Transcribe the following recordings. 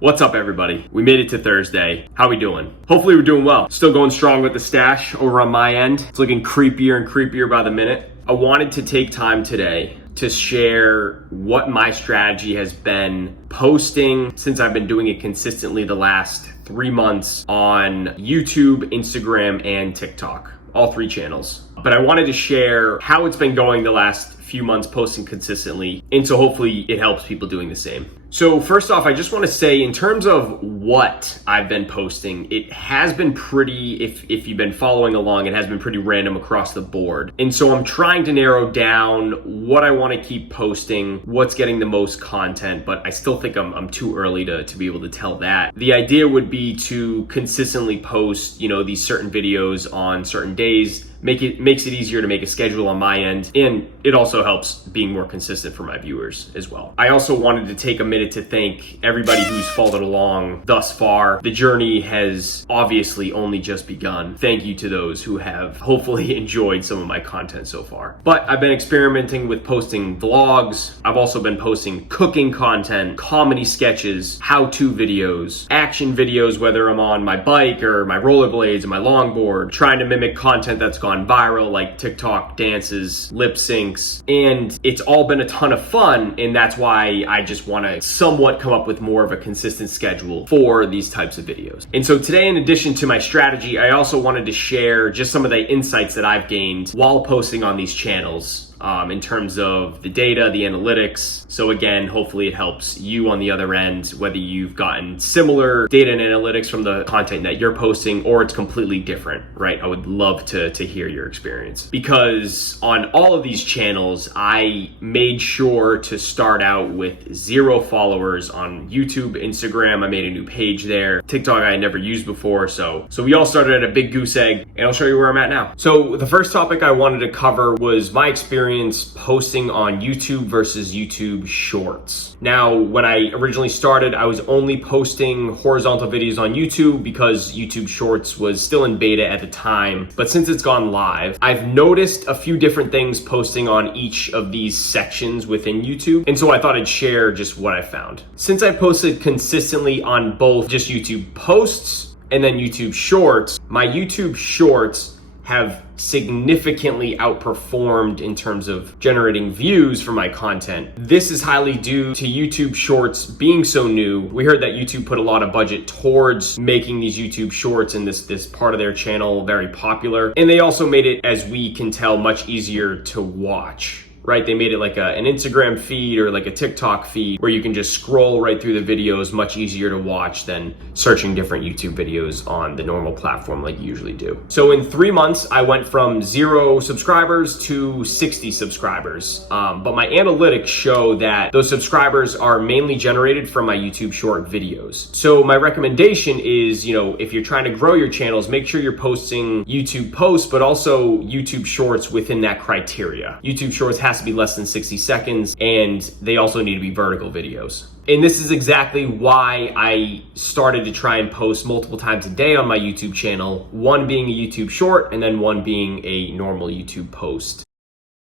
What's up, everybody? We made it to Thursday. How we doing? Hopefully we're doing well. Still going strong with the stash over on my end. It's looking creepier and creepier by the minute. I wanted to take time today to share what my strategy has been posting since I've been doing it consistently the last 3 months on YouTube, Instagram, and TikTok. All 3 channels. But I wanted to share how it's been going the last few months posting consistently, and so hopefully it helps people doing the same. So first off, I just want to say in terms of what I've been posting, it has been pretty, if you've been following along, it has been pretty random across the board. And so I'm trying to narrow down what I want to keep posting, what's getting the most content, but I still think I'm too early to be able to tell that. The idea would be to consistently post, these certain videos on certain days. Makes it easier to make a schedule on my end, and it also helps being more consistent for my viewers as well. I also wanted to take a minute to thank everybody who's followed along thus far. The journey has obviously only just begun. Thank you to those who have hopefully enjoyed some of my content so far. But I've been experimenting with posting vlogs. I've also been posting cooking content, comedy sketches, how-to videos, action videos, whether I'm on my bike or my rollerblades and my longboard, trying to mimic content that's gone viral like TikTok dances, lip syncs, and it's all been a ton of fun, and that's why I just want to somewhat come up with more of a consistent schedule for these types of videos. And so today, in addition to my strategy, I also wanted to share just some of the insights that I've gained while posting on these channels. In terms of the data, the analytics. So again, hopefully it helps you on the other end, whether you've gotten similar data and analytics from the content that you're posting or it's completely different, right? I would love to hear your experience. Because on all of these channels, I made sure to start out with 0 followers on YouTube, Instagram. I made a new page there. TikTok I had never used before. So we all started at a big goose egg, and I'll show you where I'm at now. So the first topic I wanted to cover was my experience posting on YouTube versus YouTube Shorts. Now, when I originally started, I was only posting horizontal videos on YouTube because YouTube Shorts was still in beta at the time. But since it's gone live, I've noticed a few different things posting on each of these sections within YouTube. And so I thought I'd share just what I found. Since I posted consistently on both just YouTube posts and then YouTube Shorts, my YouTube Shorts have significantly outperformed in terms of generating views for my content. This is highly due to YouTube Shorts being so new. We heard that YouTube put a lot of budget towards making these YouTube Shorts and this part of their channel very popular. And they also made it, as we can tell, much easier to watch. Right? They made it like an Instagram feed or like a TikTok feed where you can just scroll right through the videos, much easier to watch than searching different YouTube videos on the normal platform like you usually do. So in 3 months, I went from 0 subscribers to 60 subscribers. But my analytics show that those subscribers are mainly generated from my YouTube short videos. So my recommendation is, if you're trying to grow your channels, make sure you're posting YouTube posts, but also YouTube shorts within that criteria. YouTube shorts has to be less than 60 seconds, and they also need to be vertical videos. And this is exactly why I started to try and post multiple times a day on my YouTube channel, one being a YouTube short and then one being a normal YouTube post.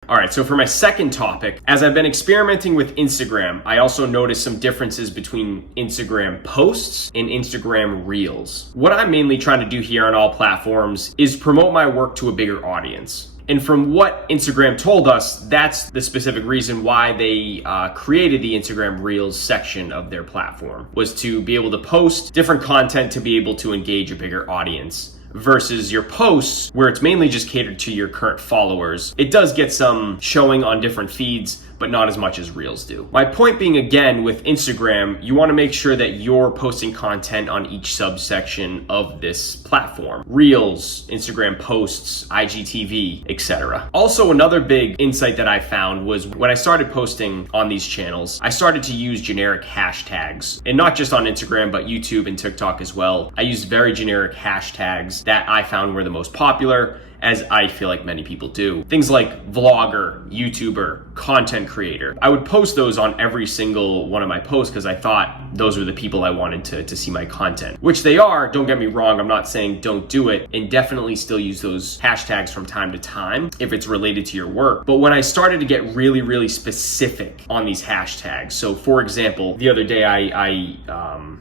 All right, so for my second topic, as I've been experimenting with Instagram, I also noticed some differences between Instagram posts and Instagram Reels. What I'm mainly trying to do here on all platforms is promote my work to a bigger audience. And from what Instagram told us, that's the specific reason why they created the Instagram Reels section of their platform, was to be able to post different content to be able to engage a bigger audience. Versus your posts, where it's mainly just catered to your current followers. It does get some showing on different feeds, but not as much as Reels do. My point being, again, with Instagram, you want to make sure that you're posting content on each subsection of this platform. Reels, Instagram posts, IGTV, etc. Also, another big insight that I found was when I started posting on these channels, I started to use generic hashtags. And not just on Instagram, but YouTube and TikTok as well. I used very generic hashtags that I found were the most popular. as I feel like many people do. Things like vlogger, YouTuber, content creator. I would post those on every single one of my posts because I thought those were the people I wanted to see my content, which they are. Don't get me wrong. I'm not saying don't do it, and definitely still use those hashtags from time to time if it's related to your work. But when I started to get really, really specific on these hashtags, so for example, the other day I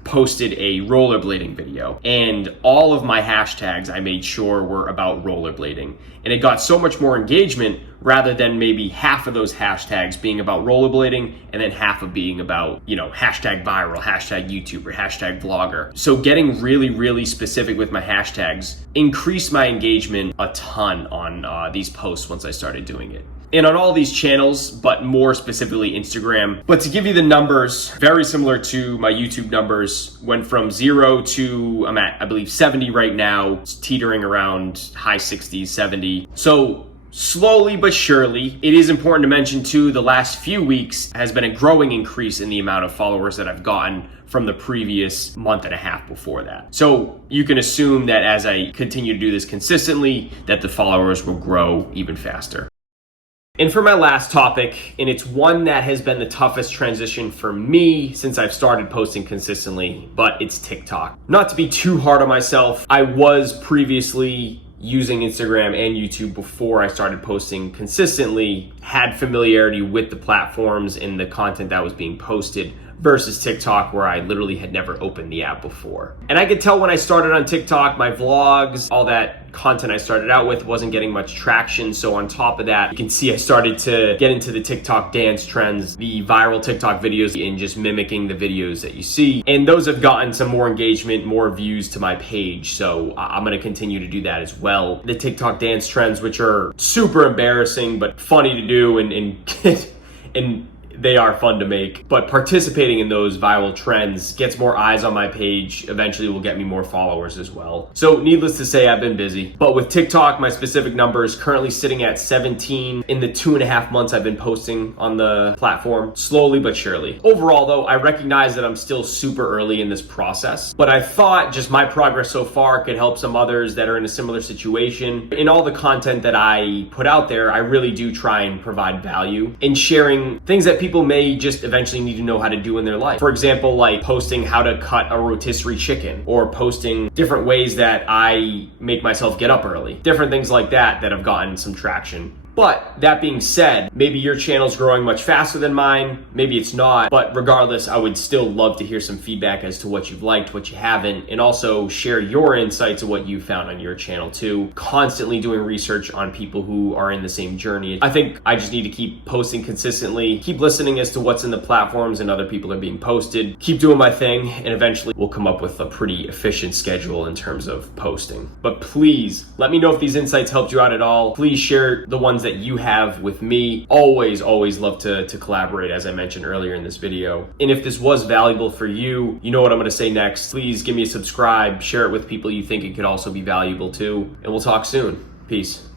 posted a rollerblading video, and all of my hashtags I made sure were about rollerblading. And it got so much more engagement rather than maybe half of those hashtags being about rollerblading and then half of being about, hashtag viral, hashtag YouTuber, hashtag vlogger. So getting really, really specific with my hashtags increased my engagement a ton on these posts once I started doing it. And on all these channels, but more specifically Instagram. But to give you the numbers, very similar to my YouTube numbers, went from 0 to, I'm at, I believe, 70 right now. It's teetering around high 60s, 70. So slowly but surely, it is important to mention too, the last few weeks has been a growing increase in the amount of followers that I've gotten from the previous month and a half before that. So you can assume that as I continue to do this consistently, that the followers will grow even faster. And for my last topic, and it's one that has been the toughest transition for me since I've started posting consistently, but it's TikTok. Not to be too hard on myself, I was previously using Instagram and YouTube before I started posting consistently, had familiarity with the platforms and the content that was being posted, versus TikTok, where I literally had never opened the app before. And I could tell when I started on TikTok, my vlogs, all that content I started out with wasn't getting much traction. So on top of that, you can see I started to get into the TikTok dance trends, the viral TikTok videos, and just mimicking the videos that you see. And those have gotten some more engagement, more views to my page. So I'm gonna continue to do that as well. The TikTok dance trends, which are super embarrassing, but funny to do and they are fun to make, but participating in those viral trends gets more eyes on my page, eventually will get me more followers as well. So needless to say, I've been busy. But with TikTok, my specific number is currently sitting at 17 in the 2.5 months I've been posting on the platform, slowly but surely. Overall though, I recognize that I'm still super early in this process, but I thought just my progress so far could help some others that are in a similar situation. In all the content that I put out there, I really do try and provide value in sharing things that people may just eventually need to know how to do in their life. For example, like posting how to cut a rotisserie chicken, or posting different ways that I make myself get up early. Different things like that have gotten some traction. But that being said, maybe your channel's growing much faster than mine, maybe it's not, but regardless, I would still love to hear some feedback as to what you've liked, what you haven't, and also share your insights of what you found on your channel too. Constantly doing research on people who are in the same journey. I think I just need to keep posting consistently, keep listening as to what's in the platforms and other people are being posted, keep doing my thing, and eventually we'll come up with a pretty efficient schedule in terms of posting. But please, let me know if these insights helped you out at all. Please share the ones that you have with me. Always love to collaborate, as I mentioned earlier in this video. And if this was valuable for you, you know what I'm gonna say next. Please give me a subscribe, share it with people you think it could also be valuable to, and we'll talk soon. Peace.